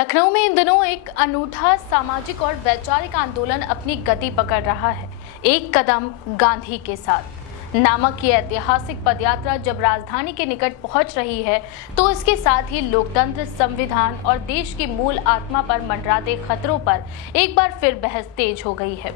लखनऊ में इन दिनों एक अनूठा सामाजिक और वैचारिक आंदोलन अपनी गति पकड़ रहा है। एक कदम गांधी के साथ नामक ये ऐतिहासिक पदयात्रा जब राजधानी के निकट पहुंच रही है तो इसके साथ ही लोकतंत्र, संविधान और देश की मूल आत्मा पर मंडराते खतरों पर एक बार फिर बहस तेज हो गई है।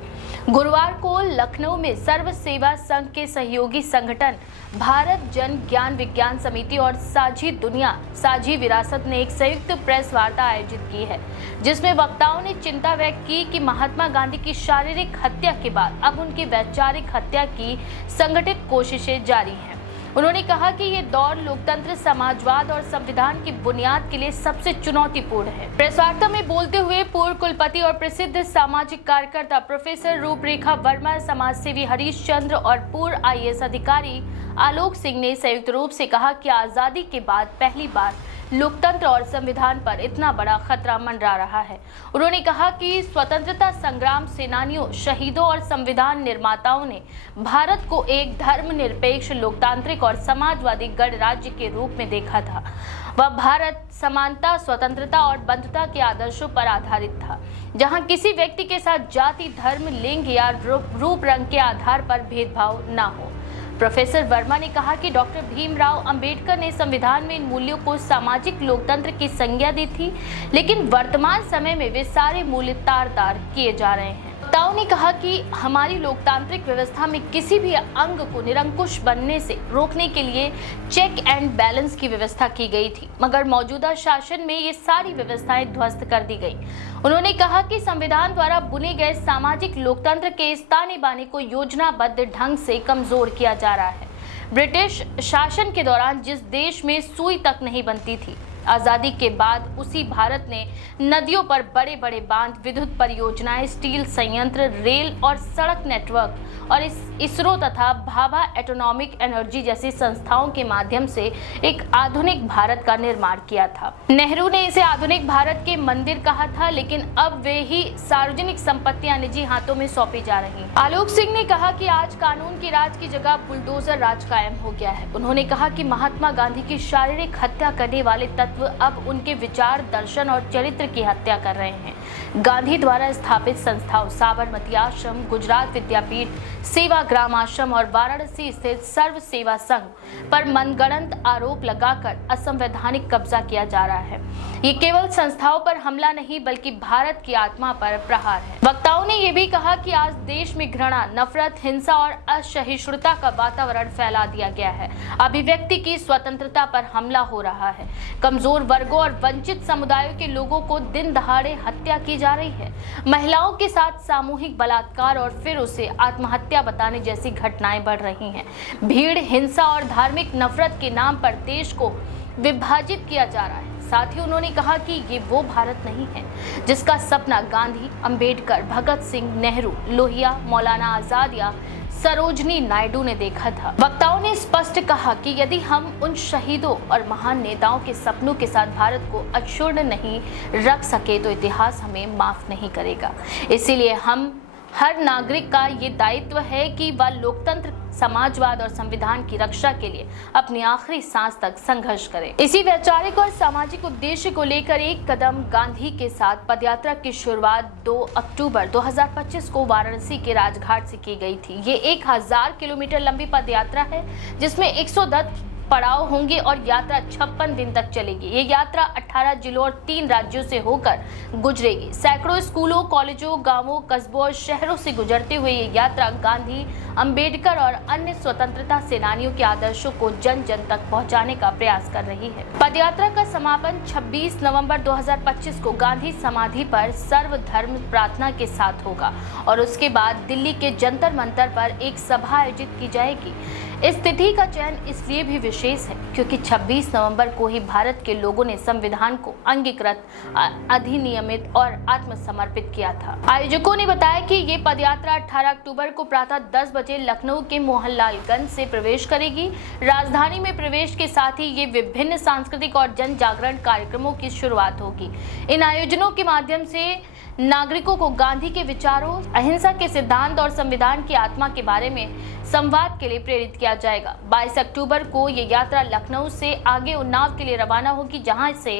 गुरुवार को लखनऊ में सर्व सेवा संघ के सहयोगी संगठन भारत जन ज्ञान विज्ञान समिति और साझी दुनिया साझी विरासत ने एक संयुक्त प्रेस वार्ता आयोजित की है, जिसमें वक्ताओं ने चिंता व्यक्त की कि महात्मा गांधी की शारीरिक हत्या के बाद अब उनकी वैचारिक हत्या की संगठित कोशिशें जारी हैं। उन्होंने कहा कि ये दौर लोकतंत्र, समाजवाद और संविधान की बुनियाद के लिए सबसे चुनौतीपूर्ण है। प्रेस वार्ता में बोलते हुए पूर्व कुलपति और प्रसिद्ध सामाजिक कार्यकर्ता प्रोफेसर रूपरेखा वर्मा, समाजसेवी हरीश चंद्र और पूर्व आईएएस अधिकारी आलोक सिंह ने संयुक्त रूप से कहा कि आजादी के बाद पहली बार लोकतंत्र और संविधान पर इतना बड़ा खतरा मंडरा रहा है। उन्होंने कहा कि स्वतंत्रता संग्राम सेनानियों, शहीदों और संविधान निर्माताओं ने भारत को एक धर्मनिरपेक्ष, लोकतांत्रिक और समाजवादी गणराज्य के रूप में देखा था। वह भारत समानता, स्वतंत्रता और बंधुता के आदर्शों पर आधारित था, जहां किसी व्यक्ति के साथ जाति, धर्म, लिंग या रूप रंग के आधार पर भेदभाव न हो। प्रोफेसर वर्मा ने कहा कि डॉक्टर भीमराव अंबेडकर ने संविधान में इन मूल्यों को सामाजिक लोकतंत्र की संज्ञा दी थी, लेकिन वर्तमान समय में वे सारे मूल्य तार-तार किए जा रहे हैं। वक्ताओं ने कहा कि हमारी लोकतांत्रिक व्यवस्था में किसी भी अंग को निरंकुश बनने से रोकने के लिए चेक एंड बैलेंस की व्यवस्था की गई थी, मगर मौजूदा शासन में ये सारी व्यवस्थाएं ध्वस्त कर दी गई। उन्होंने कहा कि संविधान द्वारा बुने गए सामाजिक लोकतंत्र के इस ताने बाने को योजनाबद्ध ढंग से कमजोर किया जा रहा है। ब्रिटिश शासन के दौरान जिस देश में सुई तक नहीं बनती थी, आजादी के बाद उसी भारत ने नदियों पर बड़े बड़े बांध, विद्युत परियोजनाएं, स्टील संयंत्र, रेल और सड़क नेटवर्क और इसरो तथा भाभा एटॉमिक एनर्जी जैसी संस्थाओं के माध्यम से एक आधुनिक भारत का निर्माण किया था। नेहरू ने इसे आधुनिक भारत के मंदिर कहा था, लेकिन अब वे ही सार्वजनिक संपत्तियां निजी हाथों में सौंपी जा रही हैं। आलोक सिंह ने कहा कि आज कानून की राज की जगह बुलडोजर राज कायम हो गया है। उन्होंने कहा कि महात्मा गांधी की शारीरिक हत्या करने वाले अब उनके विचार, दर्शन और चरित्र की हत्या कर रहे हैं। गांधी द्वारा स्थापित संस्थाओं साबरमती आश्रम, गुजरात विद्यापीठ, सेवाग्राम आश्रम और वाराणसी स्थित सर्व सेवा संघ पर मनगढ़ंत आरोप लगाकर असंवैधानिक कब्जा किया जा रहा है। ये केवल संस्थाओं पर हमला नहीं बल्कि भारत की आत्मा पर प्रहार है। वक्ताओं ने यह भी कहा कि आज देश में घृणा, नफरत, हिंसा और असहिष्णुता का वातावरण फैला दिया गया है। अभिव्यक्ति की स्वतंत्रता पर हमला हो रहा है। कमजोर वर्गों और वंचित समुदायों के लोगों को दिन दहाड़े हत्या की जा रही है। महिलाओं के साथ सामूहिक बलात्कार और फिर उसे आत्महत्या बताने जैसी घटनाएं बढ़ रही हैं। भीड़, हिंसा और धार्मिक नफरत के नाम पर देश को विभाजित किया जा रहा है। साथ ही उन्होंने कहा कि ये वो भारत नहीं है जिसका सपना गांधी, अंबेडकर, भगत सिंह, नेहरू, लोहिया, मौलाना आजाद या सरोजनी नायडू ने देखा था। वक्ताओं ने स्पष्ट कहा कि यदि हम उन शहीदों और महान नेताओं के सपनों के साथ भारत को अक्षुण्ण नहीं रख सके तो इतिहास हमें माफ नहीं करेगा। इसीलिए हम हर नागरिक का ये दायित्व है कि वह लोकतंत्र, समाजवाद और संविधान की रक्षा के लिए अपनी आखिरी सांस तक संघर्ष करे। इसी वैचारिक और सामाजिक उद्देश्य को लेकर एक कदम गांधी के साथ पदयात्रा की शुरुआत 2 अक्टूबर 2025 को वाराणसी के राजघाट से की गई थी। ये 1000 किलोमीटर लंबी पदयात्रा है, जिसमें 110 पड़ाव होंगे और यात्रा 56 दिन तक चलेगी। ये यात्रा 18 जिलों और 3 राज्यों से होकर गुजरेगी। सैकड़ों स्कूलों, कॉलेजों, गांवों, कस्बों और शहरों से गुजरते हुए ये यात्रा गांधी, अंबेडकर और अन्य स्वतंत्रता सेनानियों के आदर्शों को जन जन तक पहुंचाने का प्रयास कर रही है। पदयात्रा का समापन 26 नवंबर 2025 को गांधी समाधि पर सर्वधर्म प्रार्थना के साथ होगा और उसके बाद दिल्ली के जंतर मंतर पर एक सभा आयोजित की जाएगी। इस तिथि का चयन इसलिए भी विशेष है क्योंकि 26 नवंबर को ही भारत के लोगों ने संविधान को अंगीकृत, अधिनियमित और आत्मसमर्पित किया था। आयोजकों ने बताया कि ये पदयात्रा 18 अक्टूबर को प्रातः 10 बजे लखनऊ के मोहनलालगंज से प्रवेश करेगी। राजधानी में प्रवेश के साथ ही ये विभिन्न सांस्कृतिक और जन जागरण कार्यक्रमों की शुरुआत होगी। इन आयोजनों के माध्यम से नागरिकों को गांधी के विचारों, अहिंसा के सिद्धांत और संविधान की आत्मा के बारे में संवाद के लिए प्रेरित किया जाएगा। 22 अक्टूबर को ये यात्रा लखनऊ से आगे उन्नाव के लिए रवाना होगी, जहां से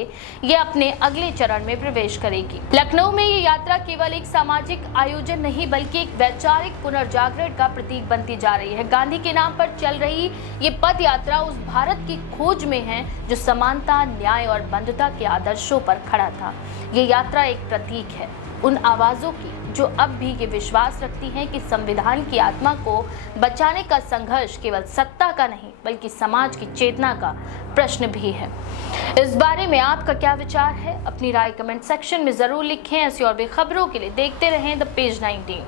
ये अपने अगले चरण में प्रवेश करेगी। लखनऊ में ये यात्रा केवल एक सामाजिक आयोजन नहीं बल्कि एक वैचारिक पुनर्जागरण का प्रतीक बनती जा रही है। गांधी के नाम पर चल रही ये पद यात्रा उस भारत की खोज में है जो समानता, न्याय और बंधुता के आदर्शों पर खड़ा था। ये यात्रा एक प्रतीक है उन आवाजों की जो अब भी ये विश्वास रखती हैं कि संविधान की आत्मा को बचाने का संघर्ष केवल सत्ता का नहीं बल्कि समाज की चेतना का प्रश्न भी है। इस बारे में आपका क्या विचार है? अपनी राय कमेंट सेक्शन में जरूर लिखें। ऐसी और भी खबरों के लिए देखते रहें द पेज 19।